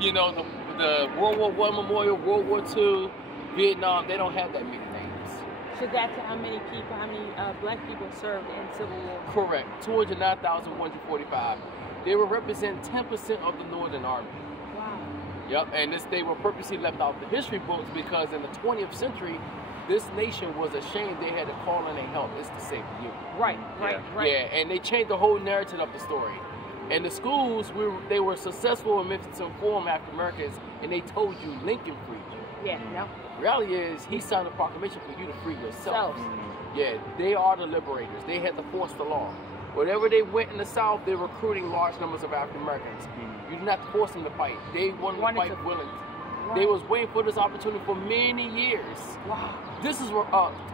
You know, the World War I Memorial, World War II, Vietnam, they don't have that many names. So that's how many people, how many black people served in Civil War? Correct. 209,145. They will represent 10% of the Northern Army. Wow. Yep, and they were purposely left out the history books because in the 20th century, this nation was ashamed they had to call in their help. It's to save the Union. Right. Yeah, and they changed the whole narrative of the story. And the schools, they were successful in Memphis to inform African Americans, and they told you Lincoln freed you. Yeah, no. The reality is, he signed a proclamation for you to free yourself. Mm-hmm. Yeah, they are the liberators. They had to force the law. Wherever they went in the South, they're recruiting large numbers of African Americans. Mm-hmm. You did not force them to fight. They wanted to fight willingly. Right. They was waiting for this opportunity for many years. Wow. This is,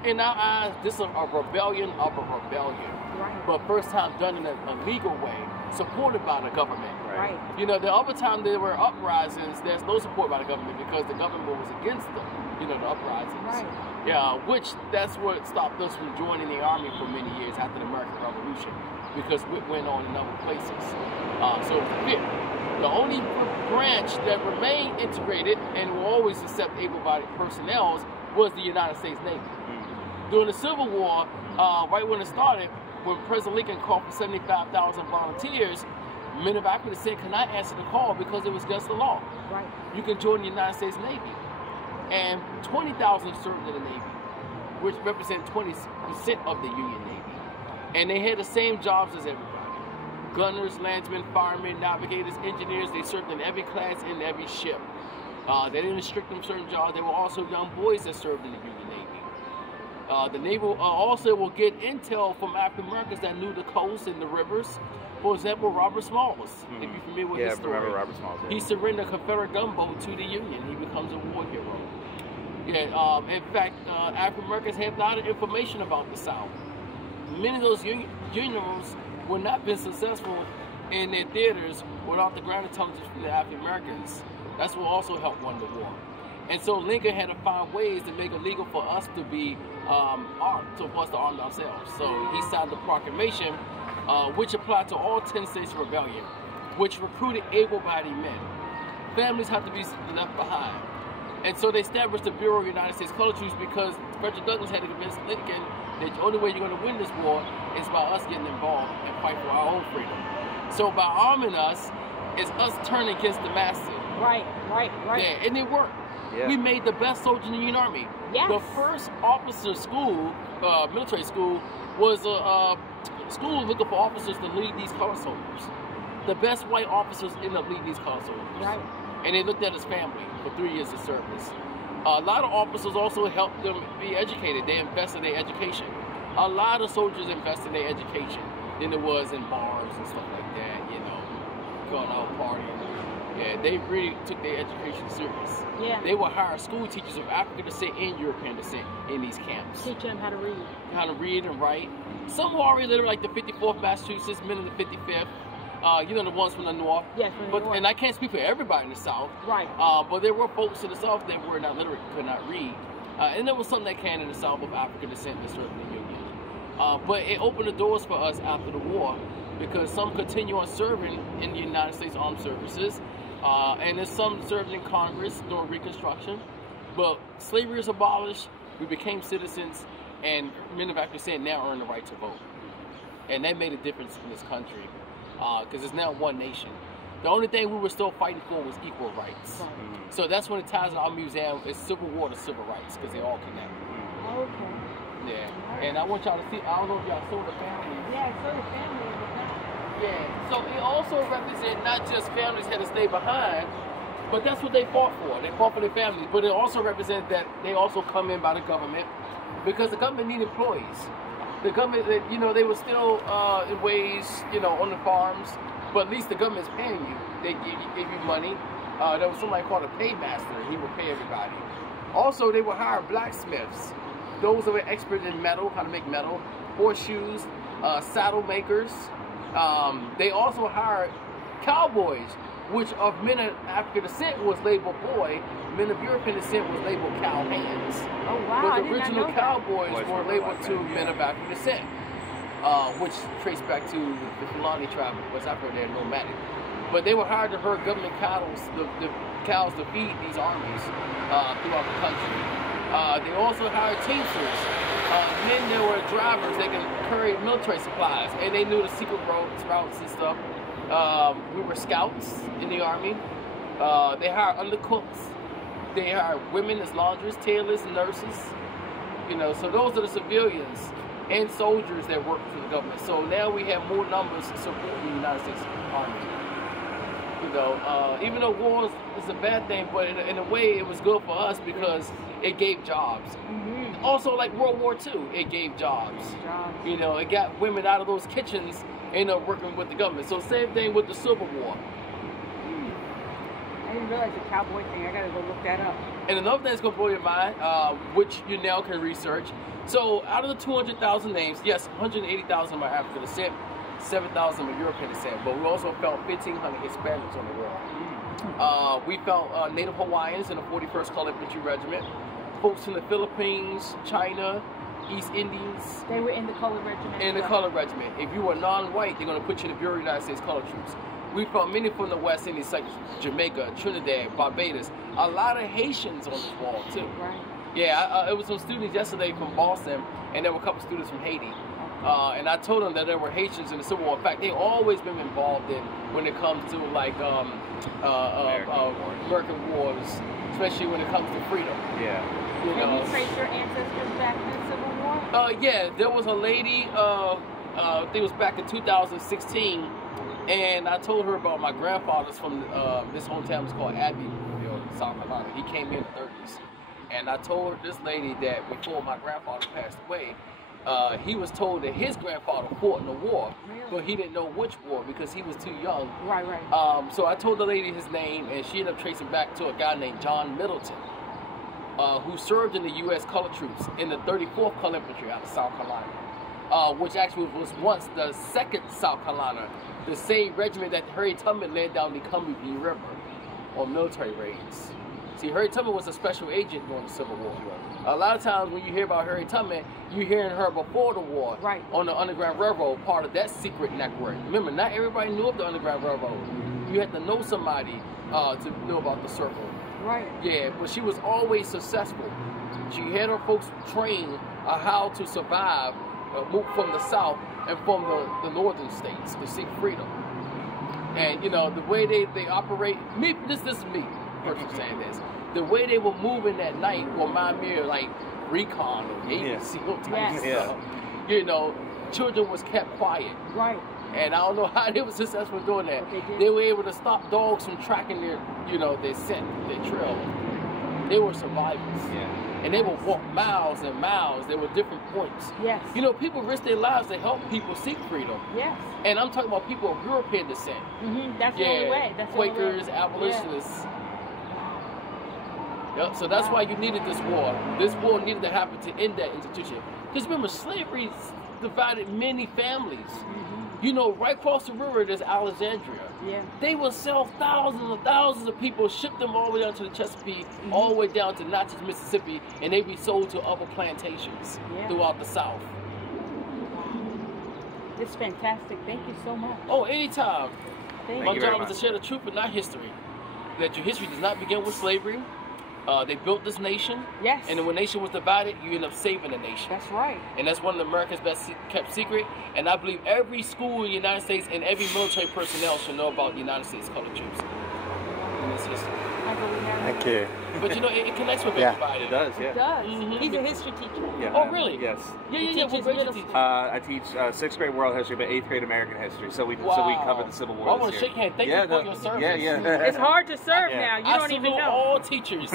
in our eyes, this is a rebellion of a rebellion. Right. But first time done in a legal way, supported by the government. Right. You know, the other time there were uprisings, there's no support by the government because the government was against them, you know, the uprisings. Right. Yeah, which that's what stopped us from joining the army for many years after the American Revolution, because it went on in other places. So the only branch that remained integrated and will always accept able-bodied personnel was the United States Navy. Mm-hmm. During the Civil War, right when it started, when President Lincoln called for 75,000 volunteers, men of African descent could not answer the call because it was against the law. Right. You can join the United States Navy. And 20,000 served in the Navy, which represent 20% of the Union Navy. And they had the same jobs as everybody. Gunners, landsmen, firemen, navigators, engineers, they served in every class in every ship. They didn't restrict them certain jobs. There were also young boys that served in the Union Navy. The Navy also will get intel from African Americans that knew the coast and the rivers. For example, Robert Smalls, if you're familiar with his story. Yeah, I remember Robert Smalls. Yeah. He surrendered a Confederate gunboat to the Union. He becomes a war hero. Yeah, in fact, African Americans have a lot of information about the South. Many of those Unions would not have been successful in their theaters without the ground intelligence from the African Americans. That's what also helped win the war. And so Lincoln had to find ways to make it legal for us to be armed, so for us to arm ourselves. So he signed the proclamation, which applied to all 10 states of rebellion, which recruited able-bodied men. Families have to be left behind. And so they established the Bureau of United States Colored Troops because Frederick Douglass had to convince Lincoln that the only way you're going to win this war is by us getting involved and fight for our own freedom. So by arming us, it's us turning against the masses. Right. Yeah, and it worked. Yeah. We made the best soldier in the Union Army. Yes. The first officer school, military school, was a school looking for officers to lead these color soldiers. The best white officers end up leading these color soldiers. Right. And they looked at his family for 3 years of service. A lot of officers also helped them be educated. They invested in their education. A lot of soldiers invest in their education than it was in bars and stuff like that, you know, going out partying. Yeah, they really took their education serious. Yeah. They would hire school teachers of African descent and European descent in these camps. Teach them how to read. How to read and write. Some were already literate, like the 54th Massachusetts, men in the 55th. You know, the ones from the north. Yes, from the north. And I can't speak for everybody in the South. Right. But there were folks in the South that were not literate, could not read. And there was some that came in the South of African descent that served in the Union. But it opened the doors for us after the war because some continue on serving in the United States Armed Services. And there's some served in Congress during Reconstruction. But slavery was abolished, we became citizens, and men of African descent now earn the right to vote. And that made a difference in this country. Because it's now one nation. The only thing we were still fighting for was equal rights. Right. So that's when it ties in our museum is Civil War to civil rights, because they all connect. Okay. Yeah. And I want y'all to see, I don't know if y'all saw the family. Yeah, I saw the family. Yeah. So it also represents not just families had to stay behind, but that's what they fought for. They fought for their families. But it also represents that they also come in by the government, because the government need employees. The government, you know, they were still in ways, you know, on the farms, but at least the government's paying you. They give you money. There was somebody called a paymaster, and he would pay everybody. Also, they would hire blacksmiths, those that were expert in metal, how to make metal, horseshoes, saddle makers. They also hired cowboys, which of men of African descent was labeled boy, men of European descent was labeled cow hands. Oh wow! But the original cowboys were labeled to men of African descent, which traced back to the Fulani tribe of West Africa. They're nomadic. but they were hired to herd government cattle, the cows to feed these armies throughout the country. They also hired teamsters, men that were drivers that can carry military supplies, and they knew the secret routes and stuff. We were scouts in the army. They hired undercooks. They hired women as laundries, tailors, nurses. You know, so those are the civilians and soldiers that work for the government. So now we have more numbers supporting the United States Army. You know, even though war is a bad thing, but in a way it was good for us because it gave jobs. Mm-hmm. Also, like World War II, it gave jobs. You know, it got women out of those kitchens and working with the government. So same thing with the Civil War. I didn't realize the cowboy thing. I gotta go look that up. And another thing that's gonna blow your mind, which you now can research. So out of the 200,000 names, yes, 180,000 are African descent, 7,000 are European descent, but we also found 1,500 Hispanics on the world. We found Native Hawaiians in the 41st Colored Infantry Regiment, folks in the Philippines, China, East Indies. They were in the colored regiment. In the colored regiment. If you were non-white, they're gonna put you in the Bureau of United States Colored Troops. We found many from the West Indies, such as Jamaica, Trinidad, Barbados. A lot of Haitians on this wall too. Right. Yeah, it was some students yesterday from Boston, and there were a couple students from Haiti. And I told them that there were Haitians in the Civil War. In fact, they've always been involved in when it comes to like American wars, especially when it comes to freedom. Yeah. You know. Can you trace your ancestors back to the Civil War? Yeah, there was a lady. I think it was back in 2016. And I told her about my grandfather's from this hometown was called Abbeville, South Carolina. He came here in the 30s. And I told this lady that before my grandfather passed away, he was told that his grandfather fought in the war, but he didn't know which war because he was too young. Right, right. So I told the lady his name, and she ended up tracing back to a guy named John Middleton, who served in the U.S. Colored Troops in the 34th Colored Infantry out of South Carolina, which actually was once the 2nd South Carolina, the same regiment that Harriet Tubman led down the Combahee River on military raids. See, Harriet Tubman was a special agent during the Civil War. A lot of times when you hear about Harriet Tubman, you're hearing her before the war on the Underground Railroad, part of that secret network. Remember, not everybody knew of the Underground Railroad. You had to know somebody to know about the circle. Right. Yeah, but she was always successful. She had her folks trained on how to survive, move from the South and from the northern states to seek freedom. And you know, the way they operate, this is me personally saying this, the way they were moving that night will remind me of like recon or Navy SEAL type stuff. You know, children was kept quiet. Right. And I don't know how they were successful doing that. They were able to stop dogs from tracking their, you know, their scent, their trail. They were survivors. Yeah. And they would walk miles and miles. There were different points. Yes. You know, people risk their lives to help people seek freedom. Yes. And I'm talking about people of European descent. Mm-hmm. That's the only way. That's Quakers, abolitionists. Yep. So that's why you needed this war. This war needed to happen to end that institution. Because remember, slavery divided many families. Mm-hmm. You know, right across the river, there's Alexandria. Yeah. They will sell thousands and thousands of people, ship them all the way down to the Chesapeake, all the way down to Natchez, Mississippi, and they be sold to other plantations throughout the South. It's fantastic. Thank you so much. Oh, anytime. My job is to share the truth but not history. That your history does not begin with slavery. They built this nation. Yes. And then when the nation was divided, you end up saving the nation. That's right. And that's one of America's best kept secret. And I believe every school in the United States and every military personnel should know about the United States Colored Troops. And it's history. Thank you. But you know, it connects with everybody. It does, It does. Mm-hmm. He's a history teacher. Yeah. Oh, really? Yes. Yeah. What grade you teach? I teach 6th grade world history, but 8th grade American history. So we cover the Civil War. I want to shake hands. Thank you for your service. Yeah. It's hard to serve now. You don't even know. All teachers.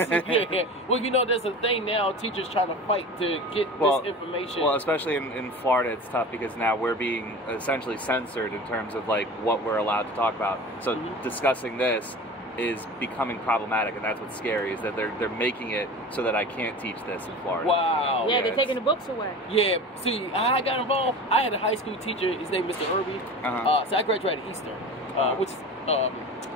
Well, you know, there's a thing now. Teachers trying to fight to get this information. Well, especially in Florida, it's tough because now we're being essentially censored in terms of like what we're allowed to talk about. So discussing this is becoming problematic, and that's what's scary, is that they're making it so that I can't teach this in Florida. Wow. Yeah, they're taking the books away. Yeah, see, I got involved. I had a high school teacher, his name Mr. Irby. So I graduated Eastern, which is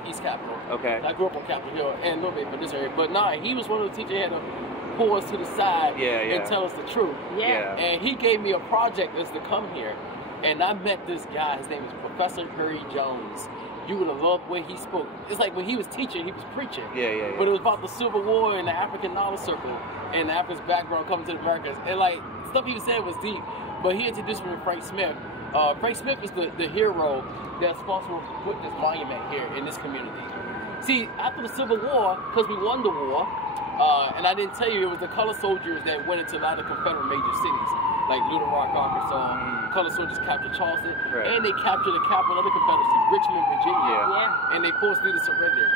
East Capitol. Okay. I grew up on Capitol Hill and a little bit from this area. But he was one of the teachers that had to pull us to the side and tell us the truth. Yeah. And he gave me a project as to come here. And I met this guy, his name is Professor Perry Jones. you would have loved the way he spoke. It's like when he was teaching, he was preaching. Yeah. But it was about the Civil War and the African knowledge circle and Africa's background coming to the Americas. And like stuff he was saying was deep. But he introduced me to Frank Smith. Frank Smith is the hero that's responsible for putting this monument here in this community. See, after the Civil War, because we won the war, and I didn't tell you, it was the colored soldiers that went into a lot of Confederate major cities, like Little Rock, Arkansas. Colored soldiers captured Charleston, and they captured the capital of the Confederacy, Richmond, Virginia, and they forced me to surrender.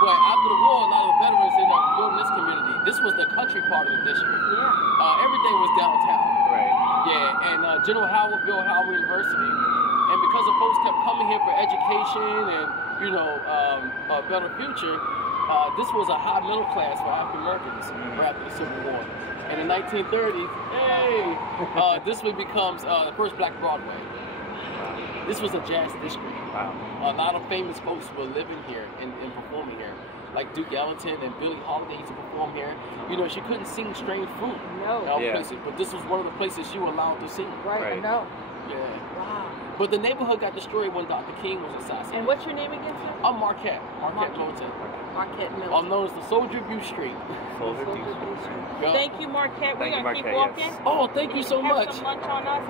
But after the war, a lot of the veterans ended up building this community. This was the country part of the district. Everything was downtown. And General Howard built Howard University. And because the folks kept coming here for education and, you know, a better future, this was a high middle class for African Americans right after the Civil War. And in the 1930s, this becomes the first Black Broadway. This was a jazz district. A lot of famous folks were living here and performing here. Like Duke Ellington and Billie Holiday used to perform here. You know, she couldn't sing Strange Fruit. Places, but this was one of the places she was allowed to sing. I know. Wow. But the neighborhood got destroyed when Dr. King was assassinated. And what's your name again, sir? I'm Marquette Milton. Marquette Milton. I'm known as the Soldier View Street. Soldier View Street. Thank you, Marquette. We're going to keep walking. Oh, thank you so much. Have some lunch on us.